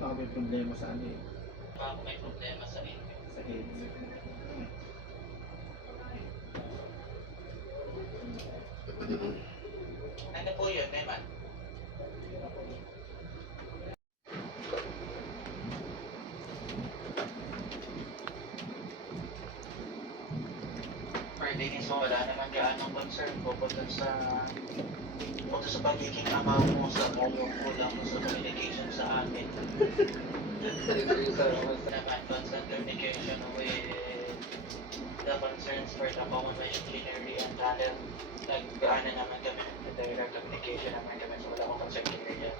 baka may problema sa ano eh. Baka may problema sa inyo. Sa heads. Ano po yun, Eman? Pwede so wala naman gaanong concern po sa pagiging ama mo sa kulang mo sa communication sa amin. Naman constant communication with the concerns for the common machinery and channel. Nag-ano naman kami, the direct communication naman kami, so wala akong concern area.